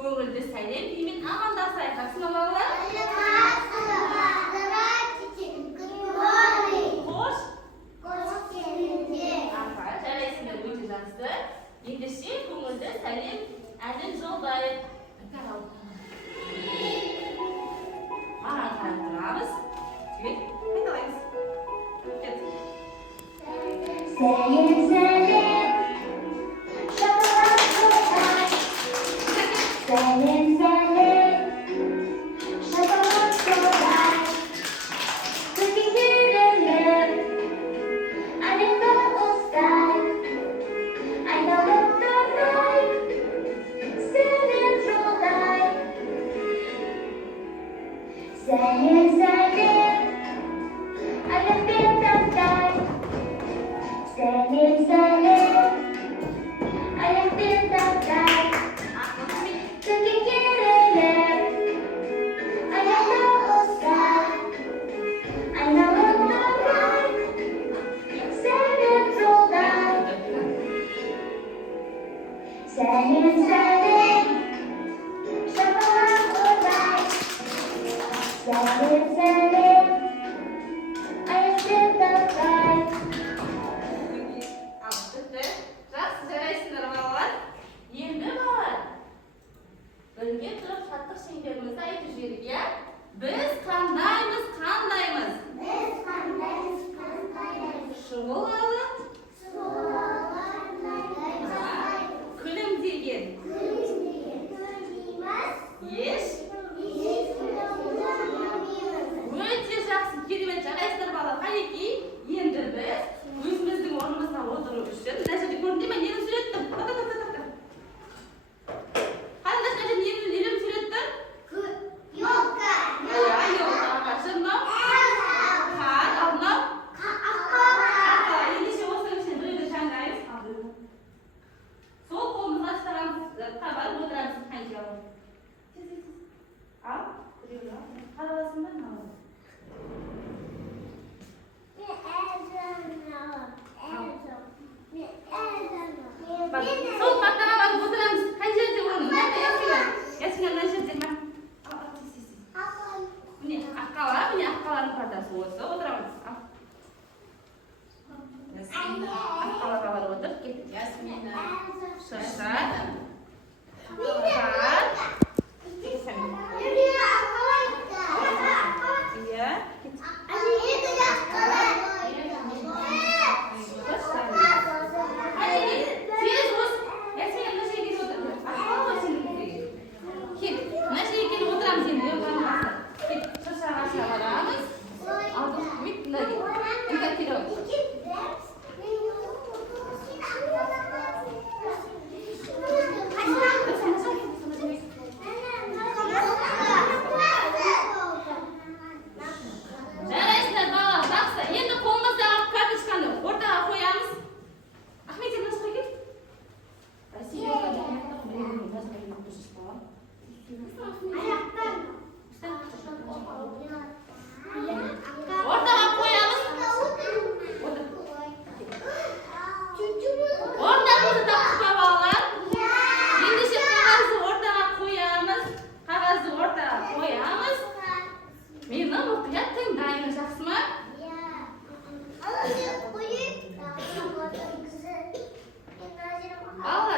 көңілді сәлем деймін, амандасайық. Жақсы ма балалар? Жарайсыңдар, өте жақсы. Ендеше көңілді сәлем әнін жолдайық. Маған қарап тұрамыз. Қайталаймыз. Сәлем, сәлем, сәлем, сәлем, шапалақ солай. Көзге керіліп, аяқта ұстай, айналып тұрмай, сәлем жолдай. Сәлем, сәлем, аяқпен тастай. Сәлем, сәлем, аяқпен тастай. Көзге керіліп, аяқта ұстай, айналып тұрмай, сәлем жолдай. Сәлем, сәлем, шапалақ ұрдай. Сәлем, сәлем, аяқпен тастай. Жақсы, жарайсыңдар балалар. Енді балалар, бірге тұрып шаттық шеңберімізді айтып жіберейік, иә? Біз қандаймыз? Шұғыл алып, күлімдеген. Еш? Өте жақсы, керемет, жарайсыңдар балалар. Қайеки, енді біз өзіміздің орнымызға отыру үшін, мына жерде көрдіңдер ме, нені суреттім? Қараңдаршы, мына жерде нені суреттім? Елка. Елка, мынау? Қар, ал мынау? Ендеше осының ішінен біреуді таңдаймыз. Сол қолымызға ұстаған затқа барып отырамыз. Ал, біреуді ал. Қарап аласың ба, мынау? Сол партаға барып отырамыз. Қай жерде орын? Ясина, мына жерде ма? Міне аққалардың партасы осы. Отырамыз. Аққалаға барып отыр. Кет. Шырша. Қар. Иә. Алла.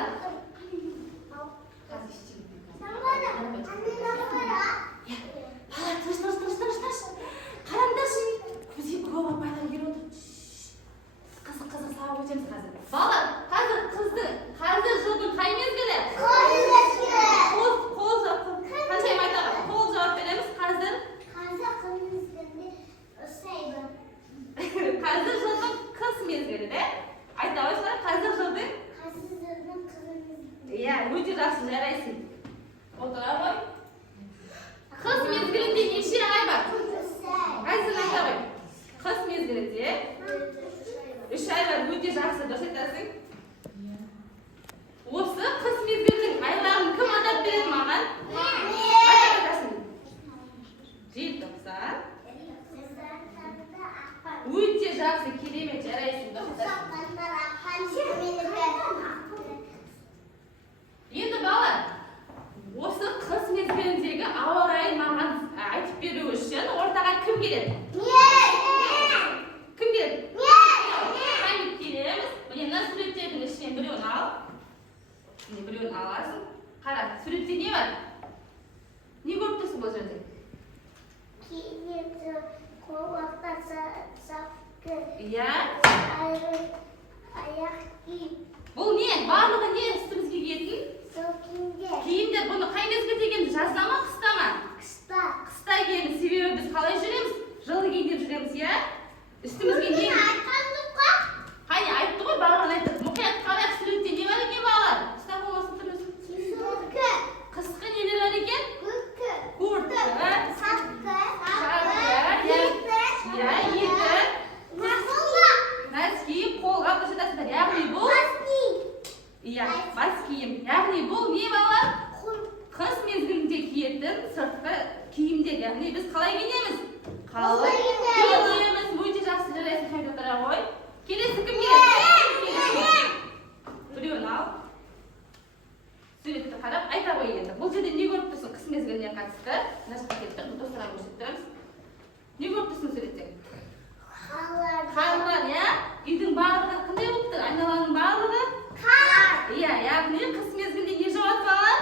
бұл жерде? Киімді қолаққа сапқы. Иә. Аяқ киім. Бұл не? Барлығы не үстімізге киетін? Сол киімдер. Киімдер бұны қай мезгілде киеміз? Жазда ма, қыста ма? Қыста. Қыста киеміз. Себебі біз қалай жүреміз? Жылы киіндеп жүреміз, иә? Үстімізге не? Қане, айтты ғой, барлығын айттық. Мұқият қарайық, суретте не бар екен балалар? Ұстап болмасын тұрмыз. Қысқы нелер бар екен? Куртка, Шапка. иә, етік, носки, қолғап көрсетесіңдер. Яғни бұл? Иә, бас киім. Яғни бұл не балалар? Қыс мезгілінде киетін сыртқы киімдер. Яғни біз қалай киінеміз? Қалай киінеміз? Өте жақсы жарайсың, қайдатыра ғой. Келесі кім керек? Біреуін ал. Суретті қарап айта ғой енді. Бұл жерде не көріп тұрсың қыс мезгіліне қатысты? Мына жаққа кеттік, достарға көрсетіп тұрамыз. Не көріп тұрсың суретте? Қарлар, иә? Үйдің барлығы қандай болып тұр? Айналаның барлығы? Иә, яғни қыс мезгілінде не жауады балалар?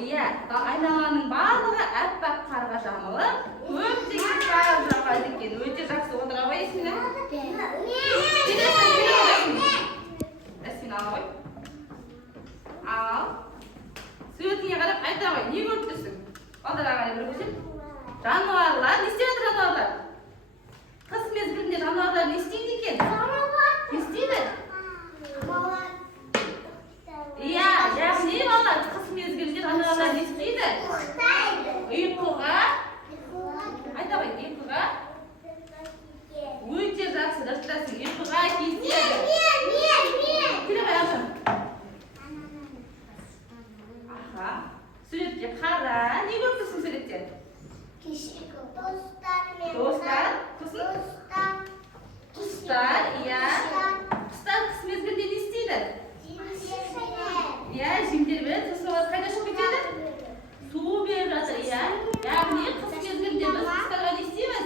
Иә, айналаның барлығы әппақ қарға жамылып, көптеген қар жауады екен. Өте жақсы отыра қойсың. Сен ал ғой. Ал. Суретіңе қарап айта ғой, не көріп тұрсың? Балдарға қарай бір көрсет. Жануарлар, не істеп жатыр жануарлар? Қыс мезгілінде жануарлар не істейді екен? Не істейді? Иә, яғни балалар, қыс мезгілінде жануарлар не істейді? Ұйқыға. Айта ғой, ұйқыға. Өте жақсы, дұрыстасың. Ұйқыға кетеді. Келе ғой, ашын. Аха. Суретке қара. Не көріп тұрсың суретте? Достар. Құстар, иә. Құстар қыс мезгілінде не істейді? Иә, жемдер береді. Сосын олар қайда шығып кетеді? Су беріп жатыр, иә. Яғни қыс мезгілінде біз құстарға не істейміз?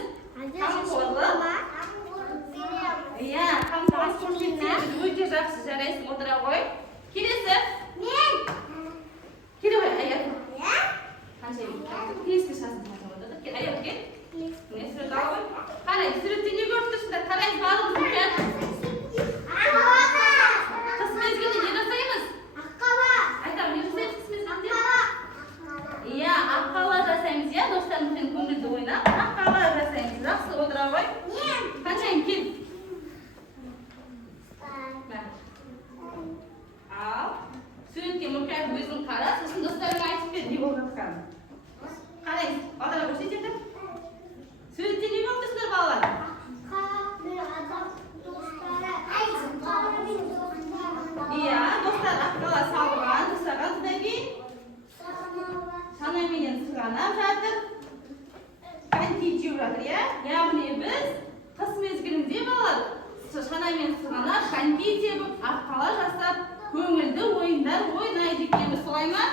Қамқорлық. Иә, қамқорлық көрсетеміз. Өте жақсы жарайсың, отыра ғой. Келесі. Келе ғой, аяқ. Қанша келеске шасын. Аяқ кел. Міне сурет ал ғой. Қарайын, суретте не көріп тұрсыңдар? Қарайын, барлығымыз мұқият. Қыс мезгілінде не жасаймыз? Айтамын, не жасаймыз қыс мезгілінде? Иә, аққала жасаймыз, иә, достарымызбен көңілді ойнап, аққала жасаймыз. Жақсы отыра ғой. Қаншайын кел. Ал. Суретке мұқият өзің қара, сосын достарыңа айтып бер, не болып жатқанын. Қарайын, балаларға көрсетеді. Суретте не болып тұрсыңдар балалар? Иә, достар аққала салған, жасаған содан кейін шанаменен сырғанап жатыр. Коньки теуіп жатыр, иә? Яғни біз қыс мезгілінде балалар шанамен сырғанап, коньки тебіп, аққала жасап, көңілді ойындар ойнайды екенбіз, солай ма?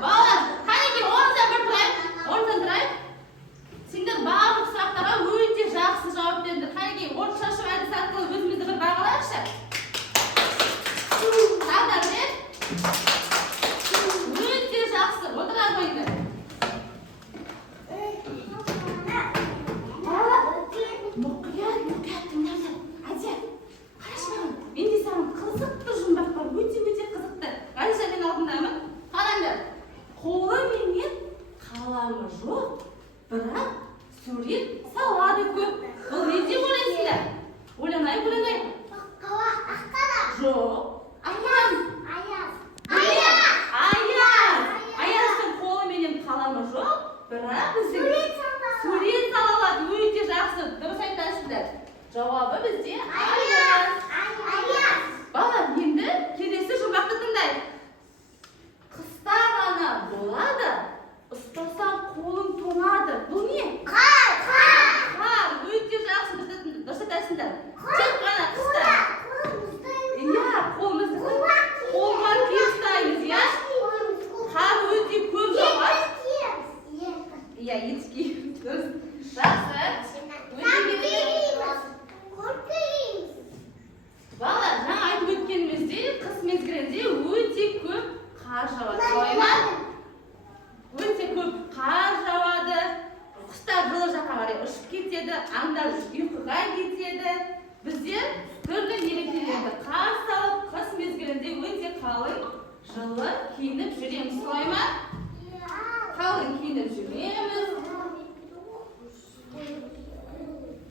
Балалар, қанеке, орныңыздан бір тұрайық. Орныңыздан тұрайық. Сендер барлық сұрақтарға өте жақсы жауап бердіңдер. Қанеке, орын шашып әдіс арқылы өзімізді бір бағалайықшы. Тағы да бір. Өте жақсы. Отыра қойыңдар. Мұқият тыңдаңдар. Әдия, қарашы маған. Менде саған қызықты жұмбақ бар. Өте қызықты. Ғалиша, мен алдындамын. Қараңдар. Қолы менен қаламы жоқ, бірақ сурет салады көп. Бұл не деп ойлайсыңдар? Ойланайық. Жоқ. Аяздың қолы менен қаламы жоқ, бірақ біздің сурет сала алады. Өте жақсы. Дұрыс айтасыздар. Жауабы бізде аяз. Балалар, енді келесі жұмбақты тыңдайық. Қыста ғана болады, ұстасаң қолың тоңады. Бұл не? Қар. Өте жақсы дұрыс айтасыңдар. Тек қана қыста. Иә, қол Жылы kiyinib жүрemiz, солай ма? Қалың kiyinib жүреміз.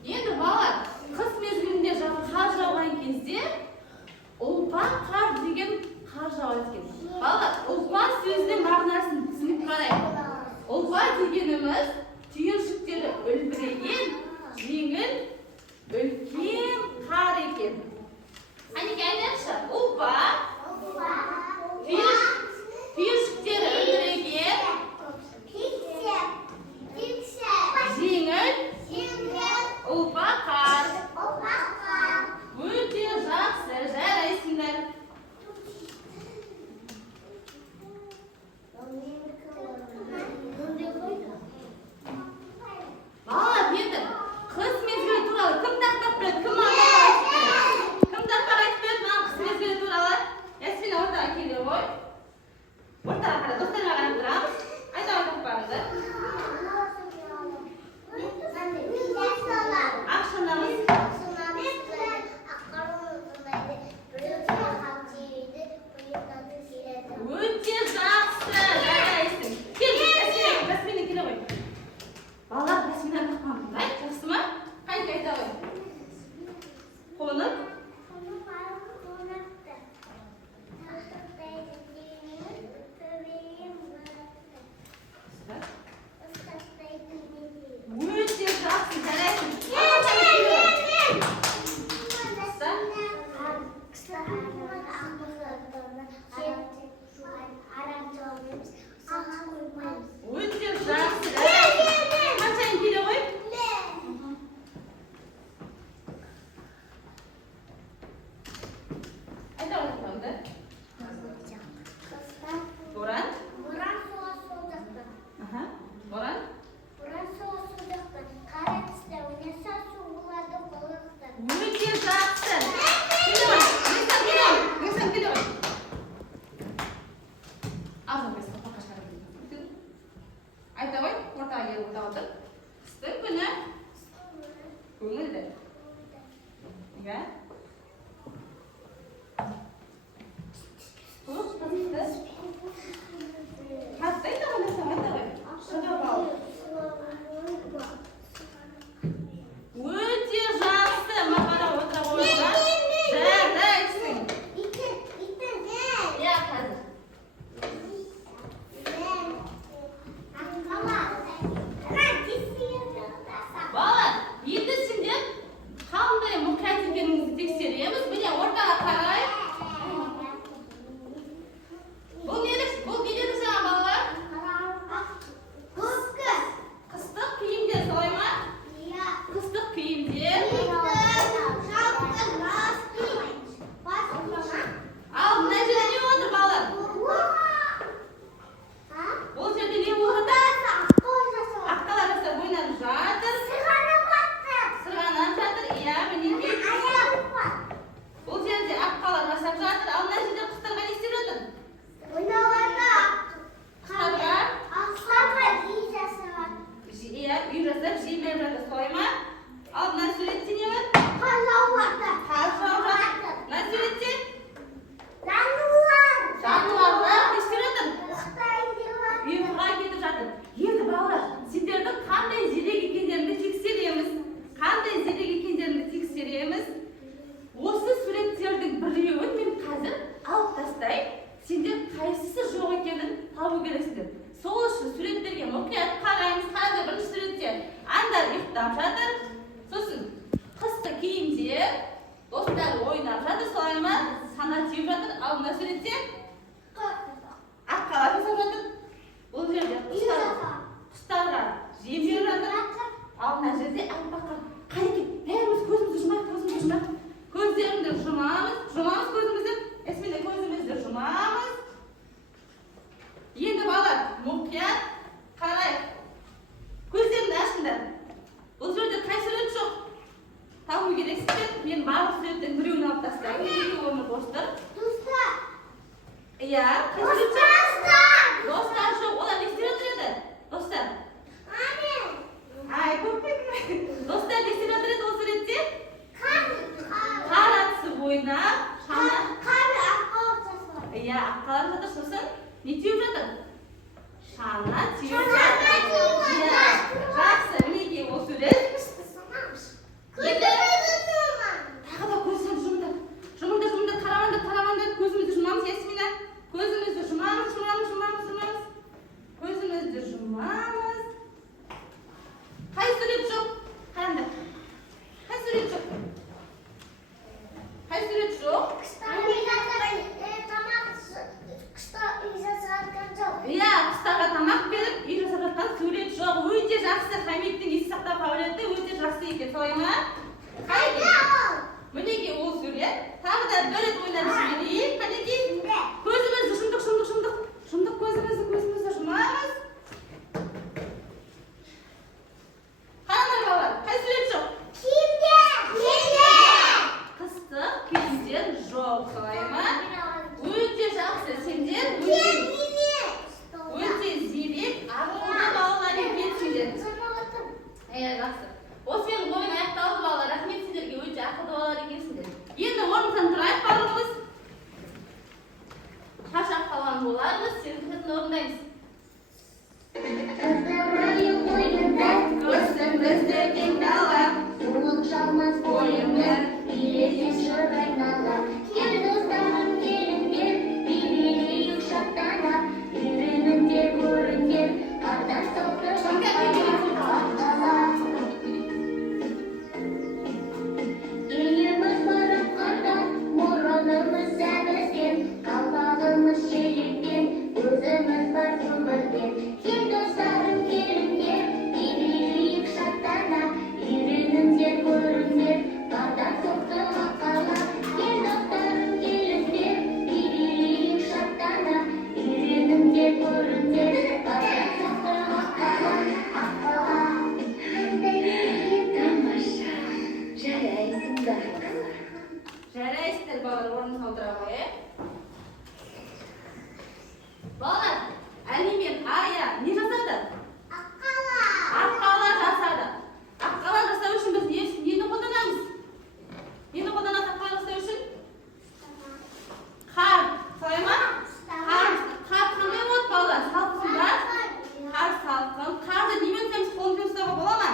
Енді балалар, қыс мезгілінде қар жауған кезде ұлпа қар деген қар жауады екен. Балалар, ұлпа сөзінің мағынасын түсініп қарайық. Ұлпа дегеніміз түйіршіктері үлбіреген, жеңіл, үлкен қар екен. Әнеке айтайықшы, ұлпа түйіршіктері үлбіреген, жеңіл, ұлпа қар. Өте жақсы, жарайсыңдар. Балалар, енді қыс мезгілі туралы кім тақпақ біледі? Кім тақпақ айтып береді маған қыс мезгілі туралы? Ясмина ортаға келе ғой. Ортаға қара, достарыңа қарап тұрамыз. Айта тақпағыңды. Ақшанамыз. Өте жақсы, жарайсың. Кел, Ясмина келе ғой. Балалар, Ясмина тақпағын айтты, жақсы ма? Қайда айта ғой. Қонып. Өте жақсы, жарайсың. Өте жақсы, жарайсың. Қаншайын келе ғой? Айта ғой тақпағыңды. Боран? Боран суға сол жақта. Боран? Боран суға сол жақта. Қара түсте ойнаса су болады болықта. Өте жақсы. Келе ғой. Несам келе ғой. Алға біз қапаққа шығарып. Айта ғой, ортаға келіп отырды. Қыстың күні көңілді. Иә? Қатты айта ғой, Несам айта ғой. Шығып ал. Өте жақсы. Мақара отыра қойса, жарайсың. Иә, қазір. Балалар, енді сендер қандай мұқият екеніңізді тексереміз. Міне ортаға қарай. Бұл не деді жаңа балалар? Қыстық киімдер, солай ма? Қыстық киімдер. Ал мына жерде не отыр балалар? Бұл жерде не отыр? Аққалар жасап ойнап жатыр. Сырғанап жатыр. Иә, мінекей. Бұл жерде аққалар жасап жатыр. Ал мына жерде құстарға не істеп жатыр? Құстарға? Иә, үй жасап жей беріп жатыр. Солай ма? Ал мына суретте не бар? Қар жауып жатыр. Мына суретте? Жануарлар не істеп жатыр? Ұйқыға кетіп жатыр. Енді балалар, сендердің қандай зерек екендеріңді тексереміз. Осы суреттердің біреуін мен қазір алып тастайын. Сендер қайсысы жоқ екенін табу керексіңдер. Сол үшін суреттерге мұқият қараймыз. Қазір бірінші суретте аңдар ұйықтап жатыр. Сосын қысқы киімде достар ойнап жатыр, солай ма? Сана түйіп жатыр. Ал мына суретте аққалар жасап жатыр. Бұл жерде құстарға жем беріп жатыр. Ал мына жерде алпаққа қайекет. Бәріміз көзімізді жұмайық. Көздеріңді жұмамыз көзімізді. Ясмина, көзімізді жұмамыз. Енді балалар, мұқият қарайық. Көздеріңді ашыңдар. Бұл жерде қай сурет жоқ? Табу керексіздер. Мен барлық суреттен біреуін алып тастаймын. Екі орны бос тұр. Иә, қай сурет жоқ? Достар жоқ. Олар не істеп жатыр еді? Достар. Ай, көп қойдың. Достар не істеп жатыр еді ол суретте? Қар атысып ойнап, Iya, аққалар жатыр, сосын не теуіп жатыр? Шана теуіп Шана жатыр. теуіп Иә, жатыр. жақсы, мінекей ол сурет. Енді тағы да көзіңді жұмыңдар. Жұмыңдар, қарамаңдар, көзімізді жұмамыз, Ясмина. Көзімізді жұмамыз. Көзімізді жұмамыз. Қай сурет жоқ? Қараңдар. Қай сурет жоқ? Иә, құстарға тамақ беріп, үй жасап жатқан сурет жоқ. Өте жақсы, Хамидтің ес сақтау қабілеті өте жақсы екен, солай ма? Мінекей ол сурет. Тағы да бір рет ойнап жіберейік. Мінекей көзімізді жұмдық көзімізді жұмамыз. Қараңдар балалар, қай сурет жоқ? Қыстық киімдер жоқ, солай ма? Өте жақсы, сендер өте зерек, ақылды балалар екенсіңдер. Жақсы. Осымен ойын аяқталды балалар. Рахмет сендерге, өте ақылды балалар екенсіңдер. Енді орнымыздан тұрайық барлығымыз. Шаршап қалған болармыз, сендердің орындаймыз. Көрсін бізді кең дала, ойындар, Билесін жыр айнала, кел достарым келіңдер, билейік шаттана, үйреніңдер, көріңдер, қардан соқты аққала. Еліміз барып қардан, мұранымыз әбізден, қалпағымыз шелектен, өзіміз бар өмірден. Кел достарым келіңдер, билейік шаттана, үйреніңдер, көріңдер, қардан соқты аққала. Кел достарым келіңдер, билейік шаттана, үйреніңдер, көріңдер, қардан соқты аққала. Тамаша, жарайсыңдар балалар. Жарайсыздар балалар, орныңызға отыра қойып. Балалар, Әли мен Ая не жасады? Аққала жасады. Аққала жасау үшін біз нені қолданамыз? Нені қолданамыз аққала жасау үшін? Қар, солай ма? Қар қандай болады балалар? Салқын ба? Қар салқын. Қарды немен ұстаймыз? Қолымызбен ұстауға бола ма?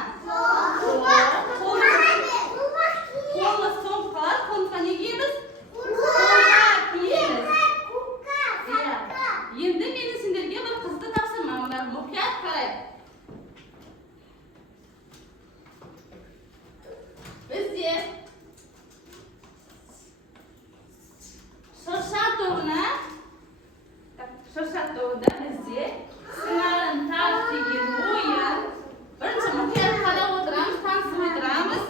Қолымыз соңғы қалады. Қолымызға не киеміз? Қолғап киеміз. Енді менің сендерге бір қызды тапсырмам бар. Мұқият қарайық. Бізде шырша тобында бізде сыңарын тас деген ойын. Бірінші мұқият қарап отырамыз, танысып отырамыз.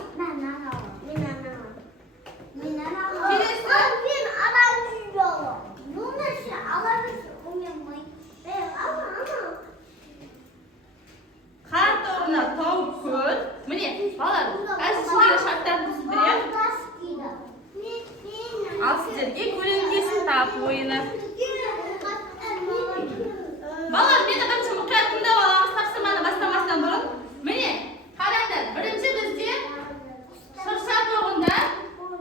Қар тобына тауып көр. Міне, балалар, қазір сіздерге шарттарды түсіндірем. Ал сіздерге көлеңкесін тап ойыны. Балалар, мені бірінші мұқият тыңдап аламыз, тапсырманы бастамастан бұрын. Міне, қараңдар, бірінші бізде шырша тобында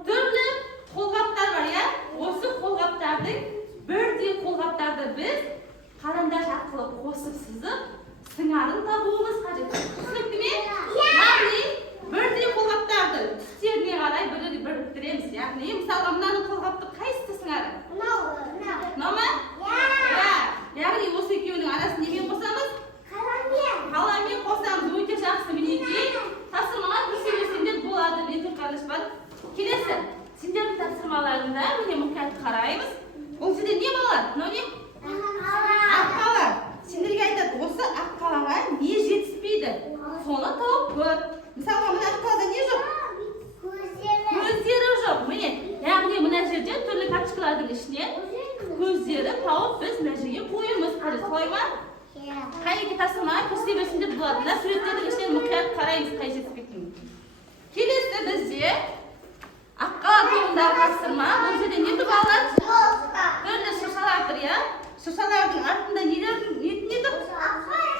түрлі қолғаптар бар, иә? Осы қолғаптардың бірдей қолғаптарды біз қарандаш арқылы қосып сызып, сыңарын табуымыз қажет. Түсінікті ме? Яғни бірдей қолғаптарды түстеріне қарай біріктіреміз. Яғни мысалға мынаның қолғапты қайсысы сыңары? Мынау ма? Яғни осы екеуінің арасын немен қосамыз? Қаламмен қосамыз. Өте жақсы. Мінекей тапсырмаға көшірсеңдер болады. Бетер қарындаш бар. Келесі, сендердің тапсырмаларында міне мұқият қараймыз. Бұл жерде не балалар? Мынау не? Аққала. Сендерге айтады, осы аққалаға не жетіспейді? Соны тауып көр. Мысалға мына аққалада не жоқ? Көздері жоқ. Міне, яғни мына жерде түрлі карточкалардың ішінен көздері тауып біз мына жерге қоюымыз қажет. Солай ма? Қай екі тапсырмаға көрсете берсеңдер болады. Мына суреттердің ішінен мұқият қараймыз, қай жетіспейтінін. Келесі бізде аққала тобындағы тапсырма. Бұл жерде не тұр балалар? Түрлі шыршалар тұр, иә? Шыршалардың артында не тұр?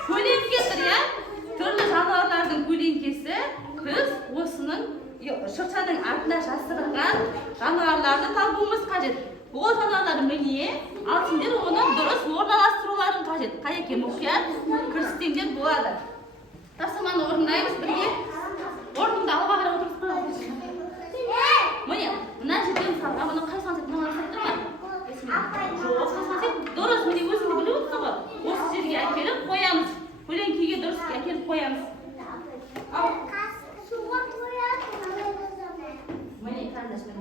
Көлеңке тұр, иә? Түрлі жануарлардың көлеңкесі. Біз осының шыршаның артында жасырынған жануарларды табуымыз қажет. Бұл саналар міне, ал сендер оны дұрыс орналастыруларың қажет. Қайеке мұқият кіріссеңдер болады. Тапсырманы орындаймыз бірге. Орныңды алға қарай отырып қойыңыз. Міне, мына жерден мысалға мұны қай сан сет мынаны айтыр ма? Жоқ, қай сан сет дұрыс. Міне өзіңіз біліп отырсыз ғой. Осы жерге әкеліп қоямыз. Көлеңкеге дұрыс әкеліп қоямыз. Суға қояды. Міне карандашпен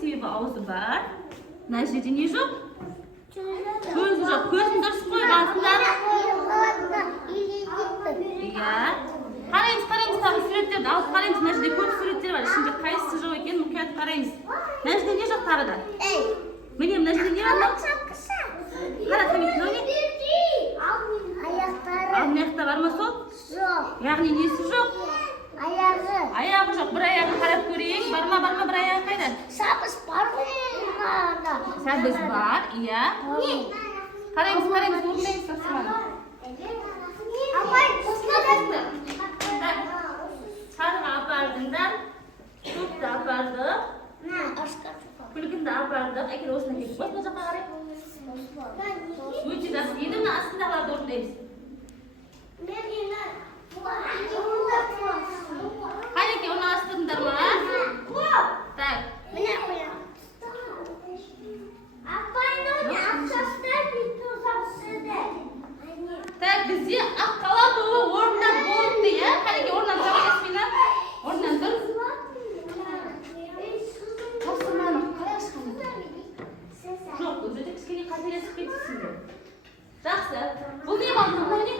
себебі аузы бар. Мына жерде не жоқ? Көзі жоқ. Көзін дұрыс қойғансыңдар. Иә. Қараймыз, тағы суреттерді алып қараймыз. Мына жерде көп суреттер бар. Ішінде қайсысы жоқ екенін мұқият қараймыз. Мына жерде не жоқ тағы да? Міне мына жерде не бар? Қара, Хамид, мынау не? Аяқтары. Ал мына жақта бар ма сол? Жоқ. Яғни несі жоқ? Аяғы. Аяғы жоқ. Бір аяғын қарап көрейік. Бар ма бір аяғы қайда? Сабыз бар ғой. Сәбіз бар, иә. Қараймыз, орындаймыз тапсырманы. Апай, қосылады. Сарыға апардыңдар, көкті апардық, күлгінді апардық. Әкел осына келіп, осына жаққа қарай. Өте жақсы. Енді мына астындағыларды орындаймыз. Қанеке, оны астырыңдар ма? Так. Так, бізде ақ қала тобы орындар болыпты, иә? Қанеке, орыннан тұра бересің, орыннан тұр. Тапсырманы қалай ашқан? Жоқ, өзі кішкене қателесіп кетіпсіңдер. Жақсы. Бұл не болды? Мынау не?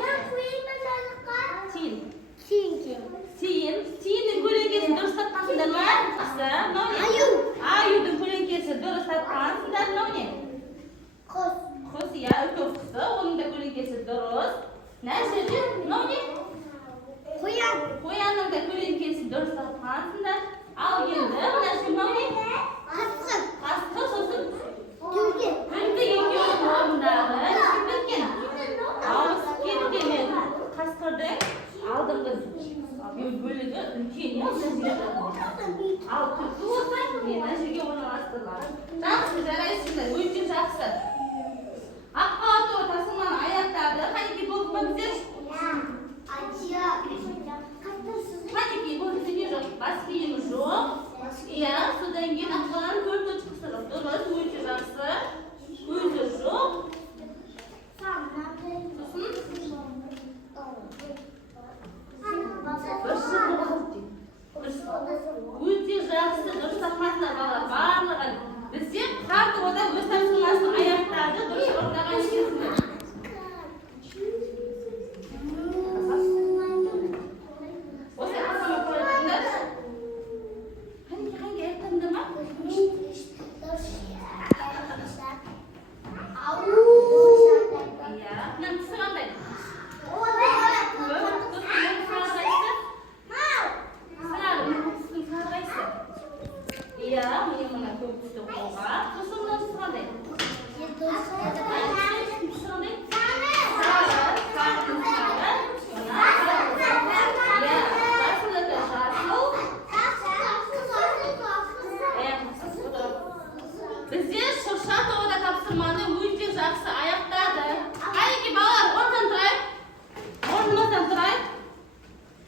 Тиынның көлеңкесін дұрыс тапқансыңдар ма? Жақсы. Мынау не? Аюдың көлеңкесі дұрыс тапқансыңдар. Мынау не? Құс, иә, үлкен құсы. Оның да көлеңкесі дұрыс. Мына жерде мынау не? Қоянның да көлеңкесі дұрыс тапқансыңдар. Ал енді мына жерде мынау не? Қасқыр, сосын түлкі екеуінің орындары кім кеткен? Ауысып кеткен. Қасқырдың алдыңғы бөлігі үлкен, иә, мына жерде. Ал түлкі болса, мына жерге орналастырылады. Жақсы, жарайсыңдар, өте жақсы. Ақ қала тобы тапсырманы аяқтады. Қанеке, болып ма біздер? Қанеке, бұл бізде не жоқ? Бас киімі жоқ. Иә, содан кейін ақ қаланың көл точкасы жоқ. Дұрыс, өте жақсы. Көзі жоқ. Өте жақсы, дұрыс тапқансыңдар балалар, барлығы. Бізде қарты ода өз тапсырмасын аяқтады, дұрыс орындаған екенсіңдер. Осылай қасама қойдыңдар. Қанеке аяқтадыңдар ма? Иә, мынаны түсі қандай? Iya, muna көк түсті қолға. Сосын мына түсі қандай? Бізде шырша тобы да тапсырманы өте жақсы аяқтады. Қанеке балалар, орнынан тұрайық. Орнымыздан тұрайық.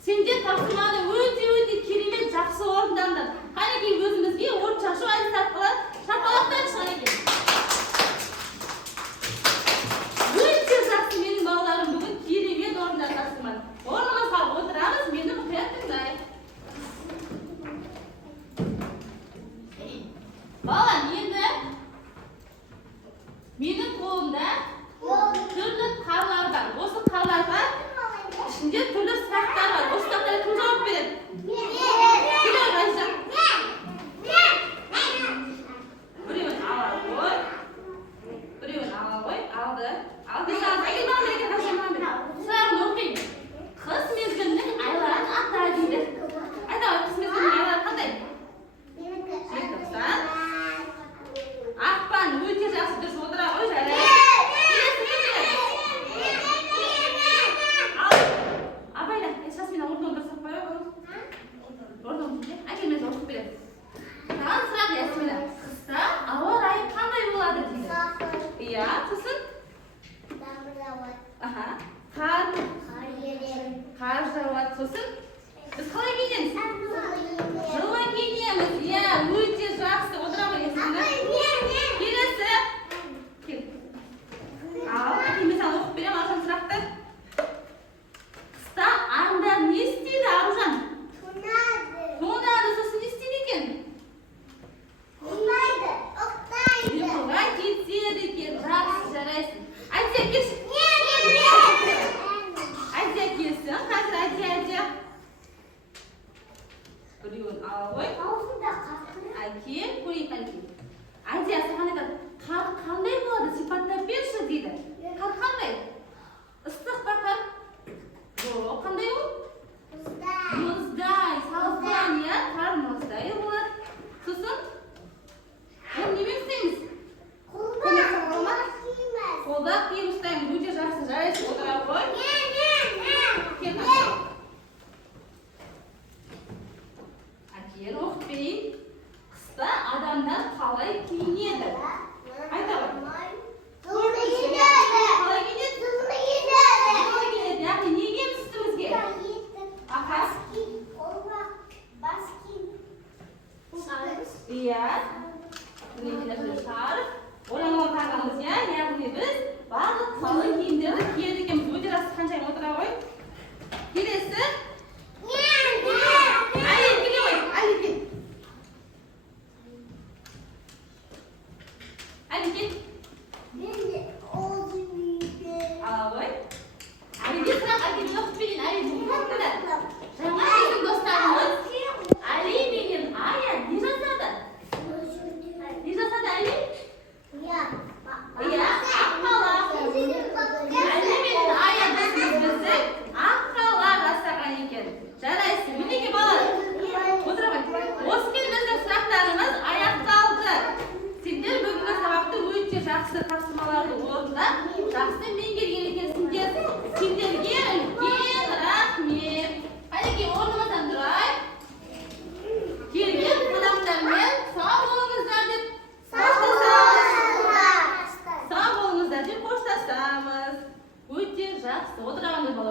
Сендер тапсырманы өте керемет жақсы орындаңдар. Қанеке, өзімізге от шашу әдісі арқылы шапалақтайықшы, Қанеке. Өте жақсы менің балаларым бүгін керемет орындар тапсырманы. Орнымызға отырамыз, мені мұқият тыңдайық. Балалар, енді менің қолымда түрлі қарлар бар. Осы қарларға ішінде түрлі сұрақтар бар. Осы сұрақтарға кім жауап береді? Біреуін ала қой. Алды. Сұрағын оқиын. Қыс мезгілінің айларын ата дейді. Айта ғой, қыс мезгілінің айлары қандай? Ал ғой. Аузында қасқыр. Әке, көрейік әке. Айдия саған айтады, қар қандай болады? Сипаттап берші дейді. Қар қандай? Ыстық па қар? Жоқ, қандай ол? Мұздай, салқын, иә, қар мұздай болады. Сосын, оны немен істейміз? Қолда киім ұстаймыз, өте жақсы, жарайсың, отыра ғой. Кел, әкелер оқытпейін. Қыста адамдар қалай киінеді? Айта ғой. Қалай киінеді? Қалай киінеді, яғни не киеміз үстімізге? Аха. Iya. Ini kita sudah sarf. Orang-orang tanggamız ya, яғни біз барлық қалың киімдерді киеді екенбіз. Өте жақсы қаншайым отыра ғой. Келесі. Али, келе ғой. Али, кел. Али, кел. Ала ғой. Алиге сұрақ әкеліп оқып берейін. Али, бұл қаттыда. Жаңа біздің достарымыз Али менен Ая не жасады? Не жасады Али? Иә, аққала. Али менен Ая біздің аққала жасаған екен. Жарайсың, мінеке балалар. Отыра ғой. Осымен біздің сұрақтарымыз аяқталды. Сендер бүгінгі сабақты өте жақсы тапсырмаларды орындап, жақсы меңгерген екенсіңдер. Сендерге үлкен рахмет. Әлеке, орнымыздан тұрайық. Келген қонақтармен сау болыңыздар деп қоштасамыз. Сау болыңыздар деп қоштасамыз. Өте жақсы. Отырғандар балалар.